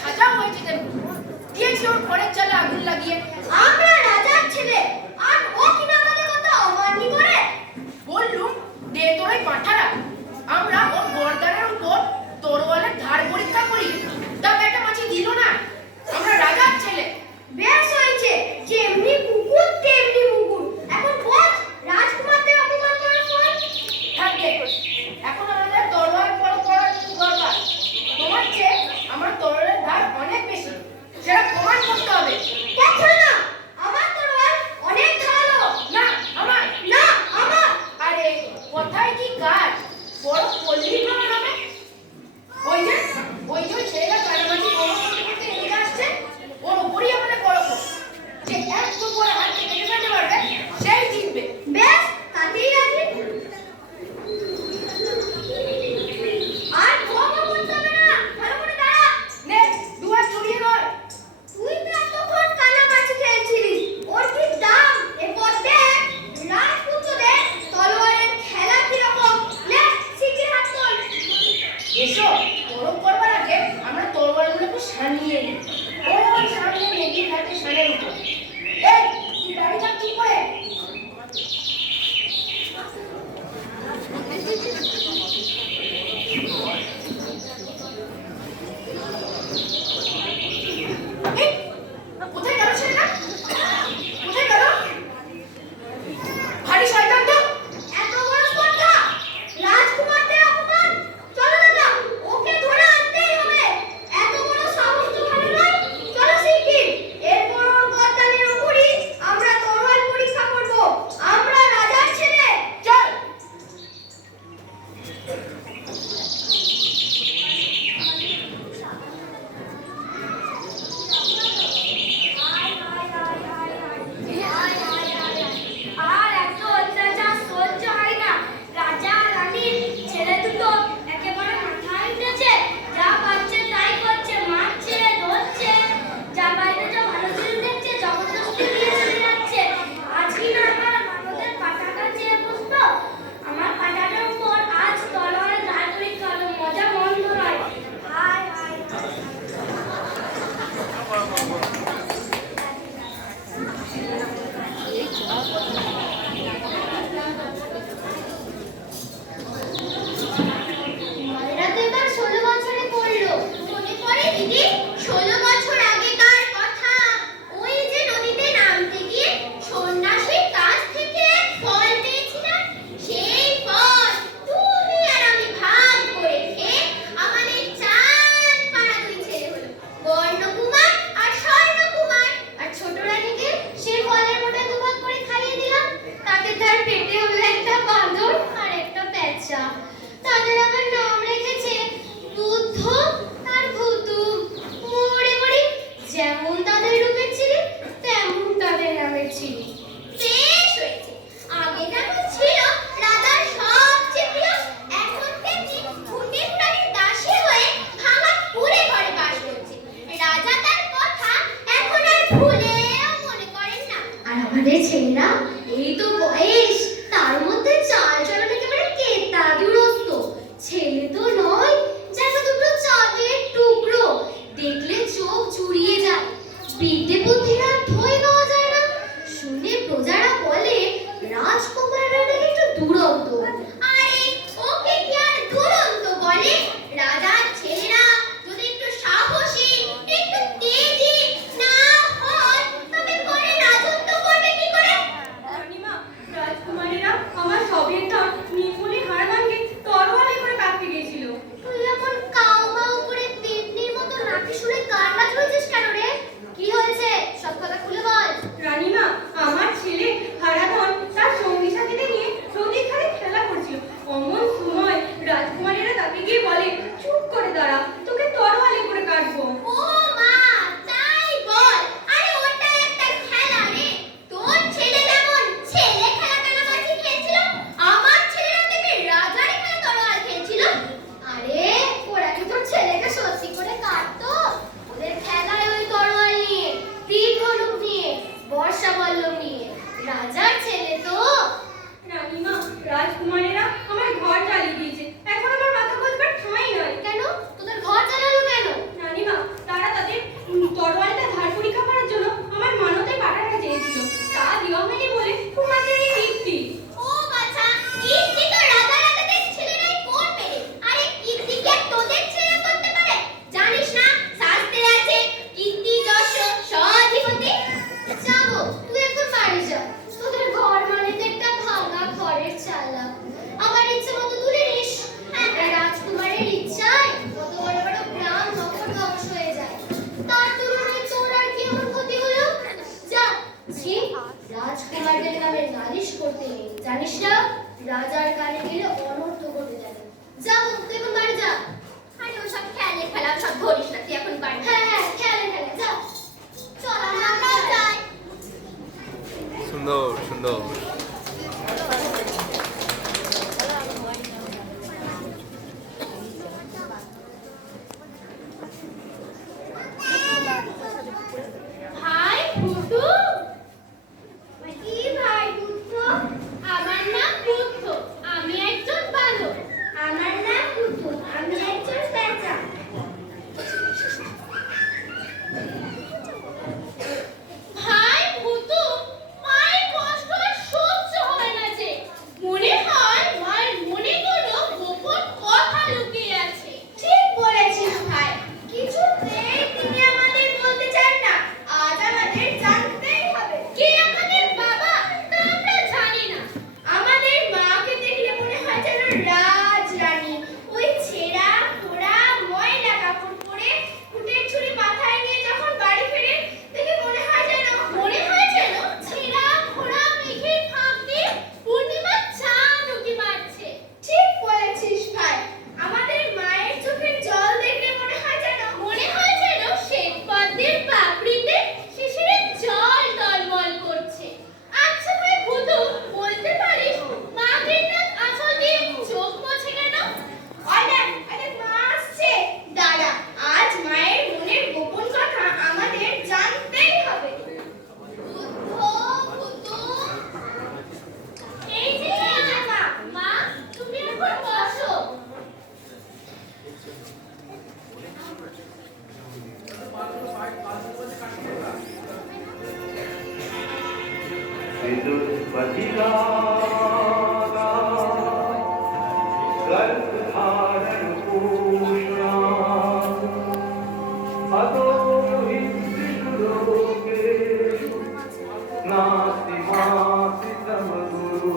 সাজাও হয়েছে কেন? দিয়েছি ওর ঘরের চালে আগুন লাগিয়ে। আমরা রাজার ছেলে, আর ও কিনা আমাদের কথা অমান্য করে। বললুম, দে তোর ওই পাঁঠারা, আমরা ওর গর্দানের উপর তরোয়ালের ধার পরীক্ষা করি। তা বেটা মাছি দিল না। আমরা রাজার ছেলে। বেশ হয়েছে, যেমনি কুকুর তেমনি মুগুর। এখন বল, রাজকুমারদের অপমান করার সময়। থাকবে, এখন আমাদের তরোয়াল পরার দরকার। তোমার চেয়ে আমার তরোয়ালের ধার অনেক বেশি, সেটা প্রমাণ করতে হবে। দেখো না, আমার তরোয়াল অনেক ধারালো। না আমার, না আমার। আরে কথায় কি কাজ? বড় পল্লী ভ্রমণ হবে। ওই যে ওই ছেলেটা কানামাছি করতে এগিয়ে আসছে, ওর উপরই আমাদের পরখ। যে এক করে হাত থেকে কেটে ফেলতে পারবে সেই জিতবে। বেশ, তাতেই রাজি। আর ভোগ করতে হবে না, ভালো করে দাঁড়া। নে দুয়ার ছড়িয়ে ধর। তুই তো এতক্ষণ কানামাছি খেলছিলিস, ওর কি দাম? এরপর দেখ রাজপুত্রদের তলোয়ারের খেলা কিরকম। লে, শিগগির হাত তোল। এসো, তরক করবার আগে আমরা তরবারগুলোকে সানিয়ে নিই। ওই সামনে মেঘের ঘাটে সানের উপর। এই তুই দাঁড়িয়ে থাক চুপ করে। এই, কোথায় গেল ছেলেটা? কোথায় গেল? ভারী শয়তান তো। এত বড় কথা, রাজকুমারদের অপমান। চলো দাদা, ওকে ধরে আনতেই হবে। এত বড় সাহস তো ভালো নয়। চলো শিগগির, এরপর ওর গর্দানের উপরই আমরা তরোয়াল পরীক্ষা করব। আমরা রাজার ছেলে। চল। আর এত অত্যাচার সহ্য হয় না। রাজা রানীর ছেলে দুটো একেবারে মাথায় উঠেছে। যা পাচ্ছে তাই করছে, মারছে, ধরছে, যা বাইরে যা ভালো জিনিস দেখছে জবরদস্তি দিয়ে চলে যাচ্ছে। আজ কি না আমার আমাদের পাটাটা চেয়ে বসতো। আমার পাটাটার উপর আজ তলোয়ারের ধার পরীক্ষা হলো, মজা মন্দ নয়। হায় হায় এরা তো এবার 16 বছরে পড়লো। মনে পড়ে দিদি, 16 বছর আগেকার কথা। ওই যে নদীতে নামতে গিয়ে সন্ন্যাসীর কাছ থেকে ফল পেয়েছিলাম। সেই ফল তুমি আর আমি ভাগ করে খেয়ে আমাদের চাঁদ পাড়া দুই ছেলে হলো, বর্ণকুমার আর স্বর্ণকুমার। আর ছোট রানীকে সেই ফলের মোটা দুভাগ করে খাইয়ে দিলাম। তাতে তার পেটে হলো একটা বাঁদর আর একটা পেঁচা। তাদের আবার নাম রেখেছে বুদ্ধ আর ভুতু। মরে মরে যেমন তাদের রূপের ছিলি, তেমন তাদের নামের ছিলি। বেশ হয়েছে, আগে যেমন ছিল রাজার সবচেয়ে প্রিয়, এখন তেমনি খুঁটি প্রাণীর দাসী হয়ে ভাঙা কুড়ে ঘরে বাস করছে। রাজা তার কথা এখন আর ভুলেও মনে করেন না। আর আমাদের ছেলেরা, এই তো বয়স, তার মধ্যে চাল চলন একেবারে কেতা দুরস্ত। ছেলে তো নয়, যেন দুটো চাঁদের টুকরো। দেখলে চোখ জুড়িয়ে যায়। বিদ্যে বুদ্ধির আর ঠই পাওয়া যায় না। শুনে প্রজারা বলে রাজকুমাররা নাকি একটু দুরন্ত। আরে ওকে কি আর দুরন্ত বলে? রাজার ছেলেরা যদি একটু সাহসী, একটু তেজি না হয়, তবে পরে রাজত্ব করবে কি করে? জানিস না, রাজার কানে গেলে অনর্থ ঘটে যাবে। যা বন্ধু, তুই এখন বাড়ি যা। আরে ওসব খেলে খেলা সব ধরিস না, তুই এখন বাড়ি। হ্যাঁ হ্যাঁ, খেলে খেলে যা। চল আমরা যাই। সুন্দর সুন্দর। ভাই ভূতু, কি ভাই ভূতু? আমার নাম ভূতু, আমি একজন বালক। আমার নাম ভূতু, আমি একজন বেচা। ভাই ভূতু, মায়ের কষ্ট আর সহ্য হয় না যে। মনে হয় মায়ের মনে কোনো গোপন কথা লুকিয়ে আছে। ঠিক বলেছিস ভাই, কিছুতেই তিনি আমাদের বলতে চান না। আজ আমাদের জানতেই হবে। কে আমাদের বাবা তা আমরা জানি না। আমাদের মাকে দেখলে মনে হয় যেন রাজরানী। ওই ছেঁড়া খোড়া ময়লা কাপড় পরে কুটের ছুরি মাথায় নিয়ে যখন বাড়ি ফেরে, দেখে মনে হয় যেন ছেঁড়া খোড়া মেঘের ফাঁক দিয়ে পূর্ণিমার চাঁদ উঁকি মারছে। ঠিক বলেছিস ভাই, আমাদের মায়ের চোখের জল দেখলে মনে হয় যেন শ্বেত পদ্মের পাপড়িতে শিশিরের জল টলমল করছে। আচ্ছা ভাই ভূতু, বলতে পারিস মাটির নাক আঁচল দিয়ে চোখ মুছে কেন? আরে মা আসছে, দাঁড়া, আজ মায়ের মনের গোপন কথা আমাদের জানতেই হবে। এই যে মা, মা তুমি এখন বসো। विद्युत पथिका कल्पधारण पूषणा अतो हिंसिलोकेषु नास्ति मासि समगुरु।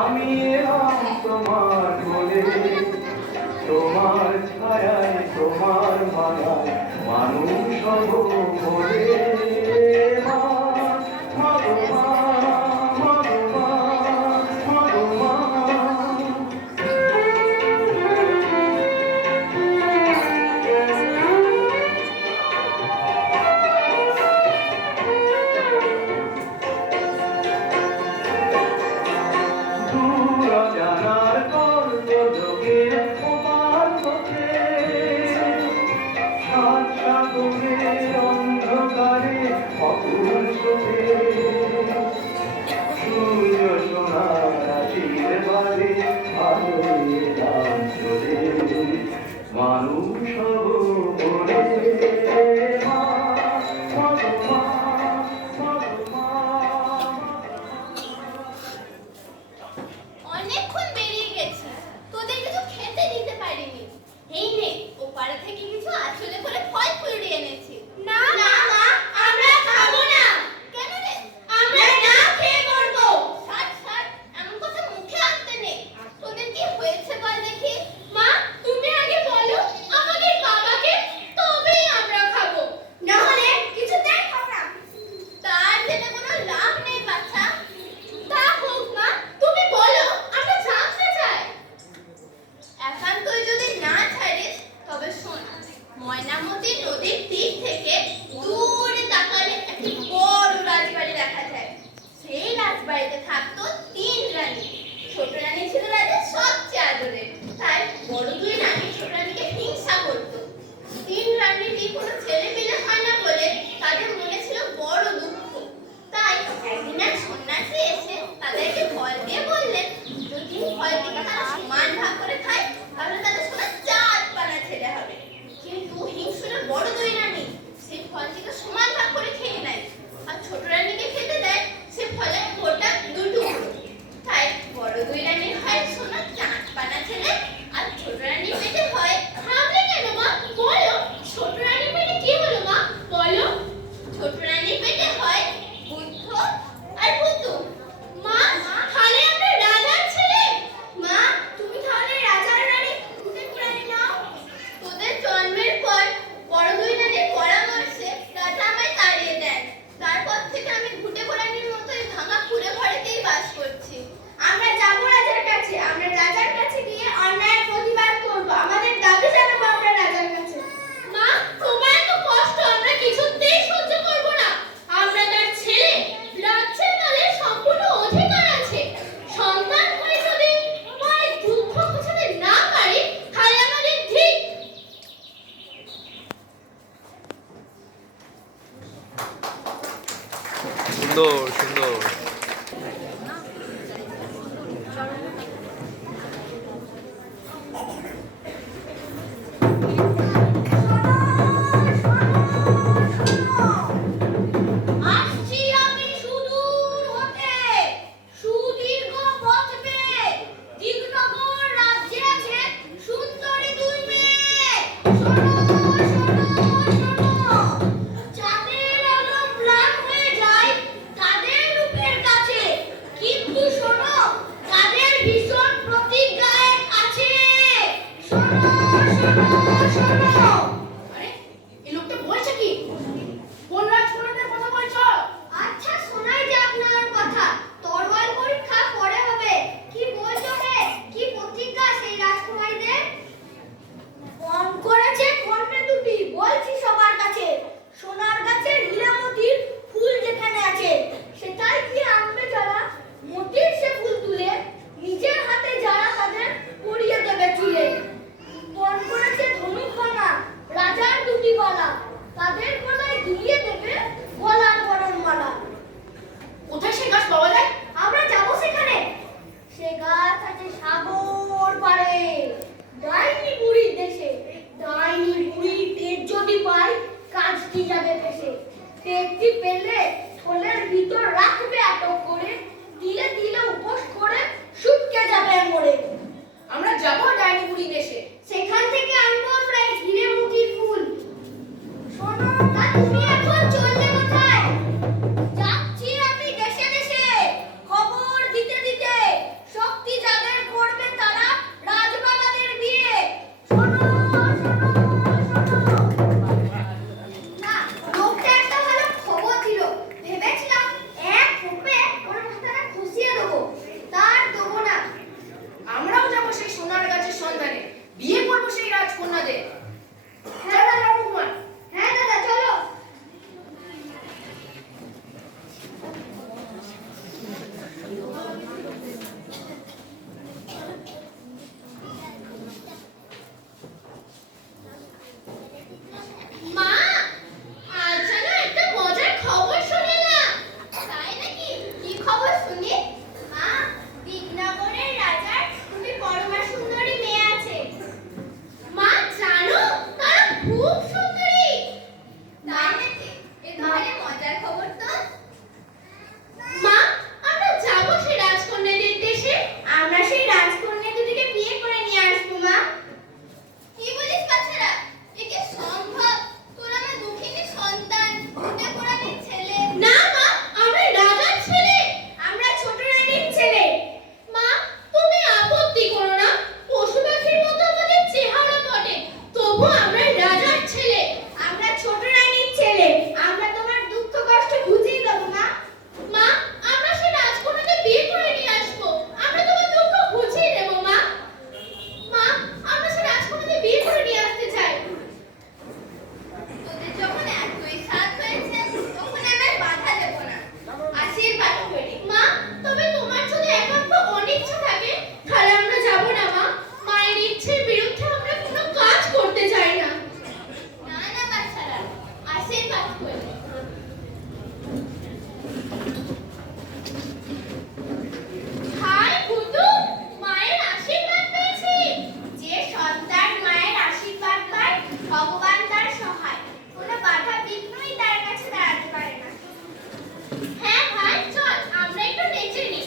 আমি এলাম তোমার কোলে, তোমার ছায়ায় তোমার মায়ায় মানুষ হব বলে। মা, মা গো মা, মা গো মা, মা গো মা। জানার কর্মযোগের উপার পথে সাত সাগরের অন্ধকারে অকুল চোখে সূর্য সোনার রাশির বাড়ি আলোয় দাম চলে মানুষ হব বলে। মা, মা গো মা, মা গো মা। অনেকক্ষণ বেরিয়ে গেছি, তোদের কিছু খেতে দিতে পারিনি। এই নে, ও পাড়া থেকে কিছু আঁচলে করে ফল ফুল এনেছি। না না মা, আমরা খাবো না। কেন রে? আমরা না খেয়ে মরবো। ছাড় ছাড়, এমন কথা মুখে আনতে নেই। তোদের কি হয়েছে বল দেখি। মা, তুমি আগে বলো আমাদের বাবাকে, তবেই আমরা খাবো। না হলে কিছুতেই খাবো না। তার জেনে কোনো লাভ নেই বাচ্চা। তা হোক মা, তুমি বলো, আমরা জানতে চাই। একান্তই যদি না ছাড়িস তবে শোন, ময়নামতি নদীর তীর থেকে দূরে তাকালে একটি বড় রাজবাড়ি দেখা যায়। সেই রাজবাড়িতে থাকতো 3 রানী। ছোট রানী ছিল রাজার সবচেয়ে আদরের, তাই বড় 2 রানী ছোট রানীকে হিংসা করত। 3 রানীরই কোনো ছেলে পেলে হয় না বলে তাদের মনে ছিল বড় দুঃখ। তাই একদিন এক সন্ন্যাসী এসে তাদেরকে ফল দিয়ে বললেন, যদি ফলটিকে তারা সমান ভাগ করে খায় তাহলে তাদের সোনার 4 পানা ছেলে হবে। কিন্তু হিংসুর বড় 2 রানী সেই ফলটিকে সমান ভাগ করে খেয়ে নেয়, আর ছোট রানীকে খেতে দেয় সে ফলের গোটা 2 টুকরো। তাই বড় 2 রানীর হয় সোনার 4 পানা ছেলে, আর ছোট রানীর পেটে হয়। ভাবলে কেন মা, বলো ছোট রানীর সুন্দর। আসছি আমি সুদূর হতে, সুদীর্ঘ পথ পেয়ে, দিগনগর রাজ্যে আছে সুন্দরী দুই মেয়ে। শোনো, যাদের আলো ম্লান হয়ে যায় তাদের রূপের কাছে, কিন্তু শোনো, তাদের ভীষণ প্রতিজ্ঞায় আছে। শোনো। আরে এই লোকটা বলছে কি? কোন রাজকন্যাদের কথা বলছো? আচ্ছা শোনাই যাক না ওর কথা, তরোয়াল পরীক্ষা পরে হবে। কি বলছো হে? কি প্রতিজ্ঞা সেই রাজকুমারীদের? মন করেছে কর্ণে দুটি, বলছি সবার কাছে, সোনার গাছের হীরামতির ফুল যেখানে আছে সেটাই কি আনবে যারা, মতির সে ফুল তুলে নিজের হাতে যারা তাদের পরিয়ে দেবে চুলে। মন করেছে ধনুক ভাঙা রাজার দুটি বালা, তাদের গলায় দিয়ে দেবে গলার বরণ মালা। কোথায় সেই গাছ পাওয়া যায়? আমরা যাবো সেখানে। সে গাছ আছে সাগর পারে, ডাইনি বুড়ির দেশে। ডাইনি বুড়ির তেজ যদি পাই কাজটি যাবে ভেসে। তেজটি পেলে থলের ভিতর রাখবে আটক করে, দিলে দিলে উপোস করে শুটকে যাবে মরে। আমরা যাবো ডাইনি বুড়ি দেশে। সেখান থেকে আনবো আমরা এই হীরেমতির ফুল। শোনো, তা তুমি এখন চললে কোথায়? যাচ্ছি আমি দেশে দেশে, খবর দিতে দিতে, শক্তি যাদের করবে তারা রাজবালাদের বিয়ে। শোনো। না, লোকটা একটা ভালো খবর দিল। ভেবেছিলাম এক কোপে ওর মাথাটা খুশিয়ে দেবো, তার দেবো না। আমরাও যাবো সেই সোনার গাছের সন্ধানে, বিয়ে করবো সেই রাজকন্যাদের। হ্যাঁ চলো রাজকুমার। হ্যাঁ দাদা চলো। মা, আজ যেন একটা মজার খবর শুনলাম। তাই নাকি? কি খবর শুনি? মা, দিগনগরের রাজার দুটি পরমা সুন্দরী মেয়ে আছে। মা জানো, তারা খুব সুন্দরী। তাই নাকি? এ তাহলে মজার খবর তো। মা, আমরা যাবো সেই রাজকন্যাদের দেশে। আমরা সেই রাজকন্যা দুটিকে বিয়ে করে নিয়ে আসবো। মা, কি বলিস বাচ্চারা? এ কি সম্ভব? তোরা আমার দুঃখিনী সন্তান, ভূতে পোড়ানির ছেলে। না মা, আমরা রাজার ছেলে, আমরা ছোট রানীর ছেলে। মা, তুমি আপত্তি করো না, পশু পাখির মতো আমাদের চেহারা বটে, তবু আমরা রাজার ছেলে, আমরা ছোট রানীর ছেলে। আমরা তোমার দুঃখ কষ্ট বুঝিয়ে দেবো। মা, মা, আমরা সেই রাজকন্যাকে বিয়ে করে নিয়ে আসবো, আমরা তোমার দুঃখ বুঝিয়ে দেবো। মা, মা, আমরা সেই রাজকন্যাকে বিয়ে করে নিয়ে আসতে চাই। তোদের যখন এতই সাধ হয়েছে তখন আমরা বাধা দেব না, আশীর্বাদ করি। মা, তবে তোমার যদি একান্ত অনিচ্ছা থাকে তাহলে আমরা যাব না। মা, মায়ের ইচ্ছের বিরুদ্ধে আমরা কোনো কাজ করতে চাই না। না না বাচ্চারা, আশীর্বাদ করি। হাই ভুতু, মায়ের আশীর্বাদ পেয়েছি। যে সন্তান মায়ের আশীর্বাদ পায় ভগবান তার সহায়, কোনো বাধা বিঘ্নই তার কাছে দাঁড়াতে পারে না। হ্যাঁ ভাই, চল আমরা একটু নেচে নিই।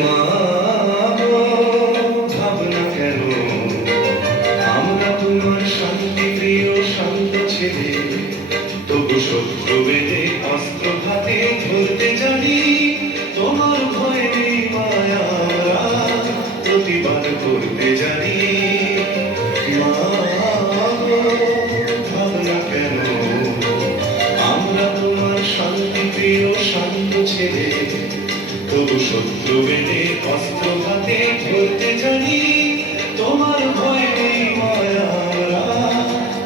মা গো, ভাবনা কেন? আমরা তোমার শান্তি প্রিয় শান্ত ছেলে, তবু শত্রু বেঁধে অস্ত্র হাতে ধরতে জানি। তোমার ভয় নেই মায়া, আমরা প্রতিবাদ করতে জানি। মা গো, ভাবনা কেন? আমরা তোমার শান্তি প্রিয় শান্ত ছেলে, তবু শত্রু বেঁধে অস্ত্র হাতে ধরতে জানি। তোমার ভয় নেই মায়া, আমরা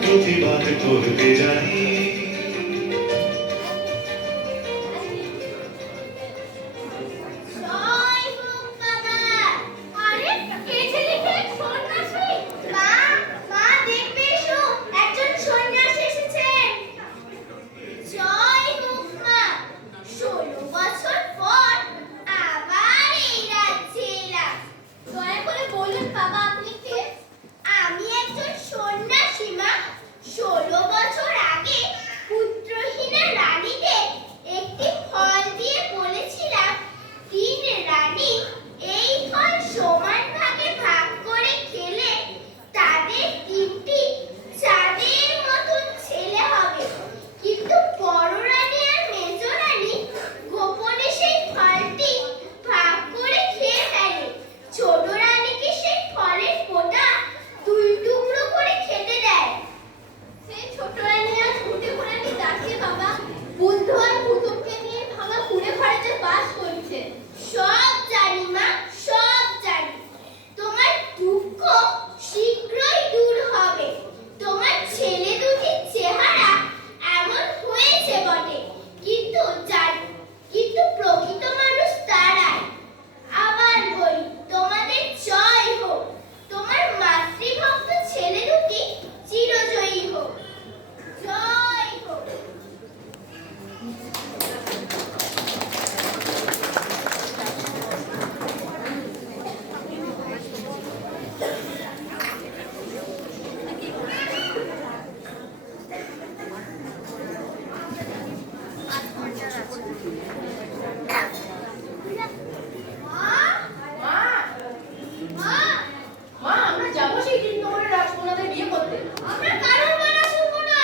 প্রতিবাদ করতে জানি। চাই। জয় হোক বাবা। আরে এই ছেলেকে সন্ন্যাসী। মা, মা দেখবে এসো, একজন সন্ন্যাসী এসেছেন। জয় হোক মা। 16 বছর পর আবার এই রাজ্যে এলাম। দয়া করে বলুন বাবা আপনি কে? আমি একজন সন্ন্যাসী মা। 16 বছর আগে পুত্রহীনা রানীকে একটি ফল দিয়ে বলেছিলাম, 3 রানী এই ফল সমান ভাগে ভাগ করে খেলে তাদের 3টি চাঁদের মতন ছেলে হবে। কিন্তু বড় রানী আর মেজ রানী গোপনে সেই ফলটি ভাগ করে খেয়ে ফেলে। ছোট রানীকে সেই ফলের ফোঁটা 2 টুকরো করে খেতে দেয়। সেই ছোট রানী আজ উঠে পড়েনি যাচ্ছে বাবা। বুদ্ধ আর ভূতকে নিয়ে ভাঙা কুড়ে ঘরেতে বাস করছে। সব জানি মা, সব জানি। তোমার দুঃখ শীঘ্রই দূর হবে। তোমার ছেলে দুটির চেহারা এমন হয়েছে বটে, কিন্তু প্রকৃত মানুষ তারাই। আবার বলি, তোমাদের জয় হোক। তোমার মাতৃভক্ত ছেলে দুটি চিরজয়ী হোক। জয় হোক। মা, মা, মা, মা, আমরা যাবো সেই কৃষ্ণগড়ের রাজকন্যাদের বিয়ে করতে। আমরা কারোর মানা শুনবো না।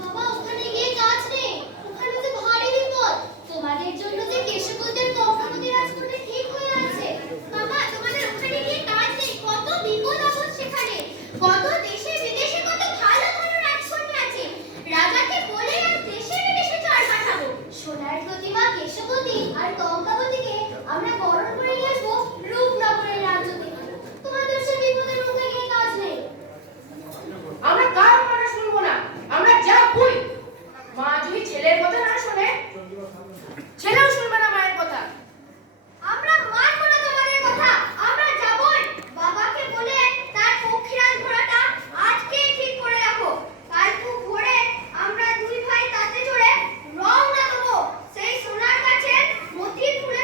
বাবা ওখানে গিয়ে কাজ নেই, ওখানে যে ভারী বিপদ। তোমাদের জন্য যে কেশবদের কম্পবতী রাজকন্যা ঠিক হয়ে আছে। বাবা তোমাদের ওখানে গিয়ে কাজ নেই, কত বিপদ আপদ সেখানে। কত দেশে বিদেশে কত ভালো ভালো রাজকন্যা আছে। রাজাকে বলে আর দেশে বিদেশে চড় পাঠাবো। সোনার প্রতিমা কেশবতী আর কম্পাবতীকে আমরা বরণ করে নিয়ে আসবো রূপনগরের রাজ্য থেকে। তোমাদের সে বিপদের মুখে গিয়ে কাজ নেই। আমরা কারোর কথা শুনবো না, আমরা যাবই। মা যদি ছেলের কথা না শোনে, ছেলেও শুনবে না মায়ের কথা। আমরা মানব না তোমাদের কথা, আমরা যাবই। বাবাকে বলে তার পক্ষীরাজ ঘোড়াটা আজকে ঠিক করে রাখো। কাল খুব ভোরে আমরা 2 ভাই তাতে চড়ে রওনা দেবো সেই সোনার গাছের মতিরপুরে।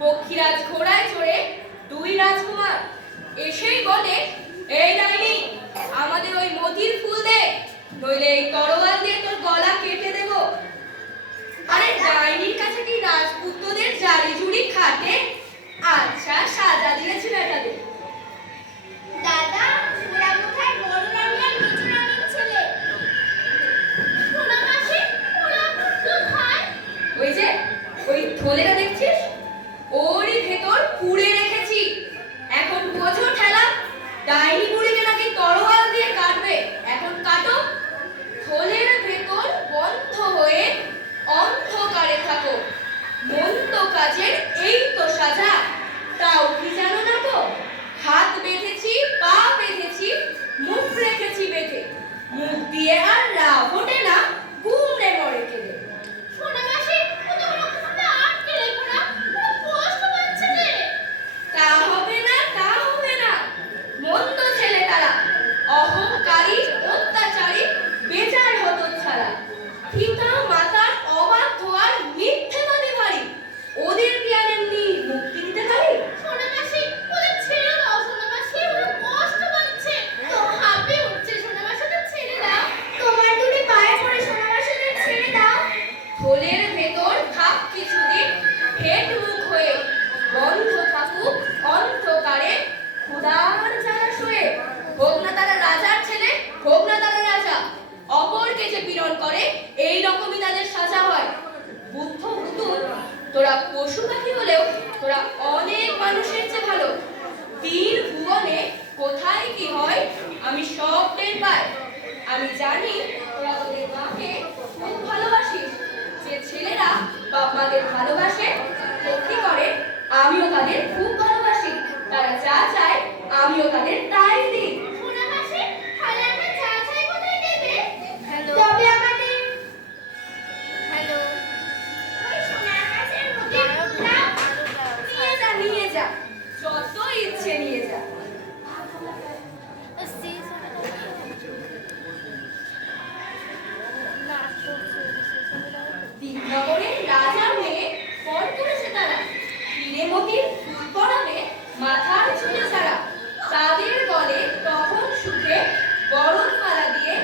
পক্ষীরাজ ঘোড়ায় চড়ে দুই রাজকুমার এসেই বলে, এই ডাইনি, আমাদের ওই মতির ফুল দে, নইলে এই তরোয়াল দিয়ে তোর গলা কেটে দেব। আরে ডাইনির কাছে কি রাজপুত্রদের জারি জুড়ি খাটে? আচ্ছা, সাজা দিয়েছি বেটাদের। দাদা, ওরা কোথায় বড় রানী আর মেজো রানীর ছেলে? সোনা মাসি, ওরা কোথায়? ওই যে ওই থলেটা দেখছিস, ওরই ভেতর পুড়ে রেখেছি। এখন বোঝো ঠেলা, ডাইনি বুড়িকে নাকি তরোয়াল দিয়ে কাটবে। এখন কাটো। থলের ভেতর বন্ধ হয়ে অন্ধকারে থাকো। মন্দ কাজের এই তো সাজা, তাও কি জানো না তো? হাত বেঁধেছি, পা বেঁধেছি, মুখ রেখেছি বেঁধে। মুখ দিয়ে আর লাভ ওঠে না, গুমড়ে মরে কেঁদে। সোনা মাসি, ওদের ওখানে আটকে রেখো না, ওরা কষ্ট পাচ্ছে রে। তা হবে না, তা হবে না। মন্দ ছেলে তারা, অহংকারী, অত্যাচারী, বেজার হতচ্ছাড়া, পিতা মাতার অবাধ্য আর মিথ্যেবাদী ভারী। ওদের কি আর এমনি মুক্তি দিতে পারি? সোনা মাসি, ওদের ছেড়ে দাও। সোনা মাসি, ওরা কষ্ট পাচ্ছে, তো হাঁপে উঠছে। সোনা মাসি, ওদের ছেড়ে দাও। তোমার দুটি পায়ে পড়ে সোনা মাসি, ওদের ছেড়ে দাও। থলের ভেতর থাক কিছুদিন, হেট মুখ হয়ে বন্ধ থাকুক অন্ধকারে ক্ষুধার জলাশয়ে। হোক না তারা রাজার ছেলে, হোক না তারা রাজা, অপরকে যে পীড়ন করে এই রকমই তাদের সাজা হয়। বুদ্ধ হুতুম, তোরা পশু পাখি হলেও তোরা অনেক মানুষের চেয়ে ভালো। তিন ভুবনে কোথায় কি হয় আমি সব টের পাই। আমি জানি তোরা তোদের মাকে খুব ভালোবাসিস। যে ছেলেরা বাপ মাদের ভালোবাসে, ভক্তি করে, আমিও তাদের খুব ভালোবাসি। তারা যা চায় আমিও তাদের তাই দিই। সোনা মাসি, তাহলে আমরা চা চাই কোথায় দেবে? হ্যালো। তবে আমাদের ওই সোনার গাছের মধ্যে ফুল দাও। নিয়ে যা, নিয়ে যা, যত ইচ্ছে নিয়ে যা। দিকনগরের রাজার মেয়ে পর করেছে তারা, ফিরে মতির ফুল পরাবে মাথার চুলে ছাড়া। তাদের গলে তখন সুখে বরণ মালা দিয়ে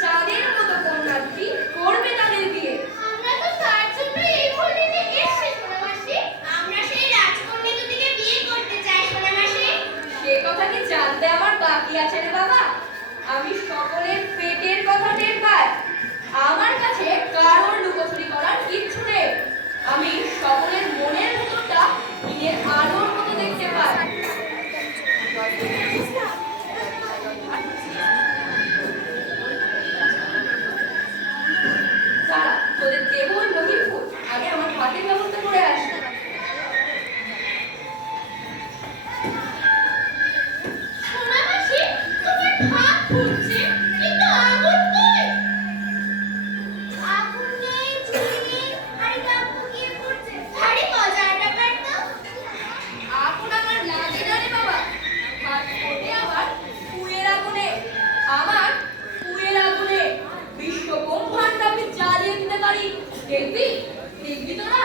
চাঁদের মতো কন্যাটি করবে তাদের বিয়ে। আমরা তো তার জন্য এই হোলিতে এসেছি সোনা মাসি। আমরা সেই রাজকন্যা দুটিকে বিয়ে করতে চাই সোনা মাসি। সে কথা কি জানতে আমার বাকি আছে রে বাবা? আমি সকলের পেটের কথা টের পাই। আমার কাছে কারোর লুকোচুরি করার কিচ্ছু নেই। আমি সকলের মনের ভেতরটা দিনের আলোর মতো দেখতে পাই। দাঁড়া, তোদের দেব ওই মহির ফুল, আগে আমার হাতের ব্যবস্থা করে আসি। সোনা মাসি, তোমার ভাত ফুটছে, কিন্তু আগুন কই? আগুন নেই, ঝুড়ি নেই, আর এটা ফুকিয়ে ফুটছে। ভারী মজার ব্যাপার তো। আগুন আমার লাগে না রে বাবা, হাত ফোটে আবার ফুয়ের আগুনে। আমার ফুয়ের আগুনে বিশ্ব ব্রহ্মাণ্ড আমি জ্বালিয়ে দিতে পারি। দেখবি, দেখবি তোরা।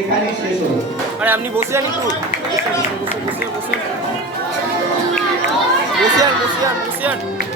এখানেই শেষ হলো। আরে আপনি বসে যান একটু, বসে যান, বসে যান, বসে যান, বসে যান, বসে যান, বসে যান।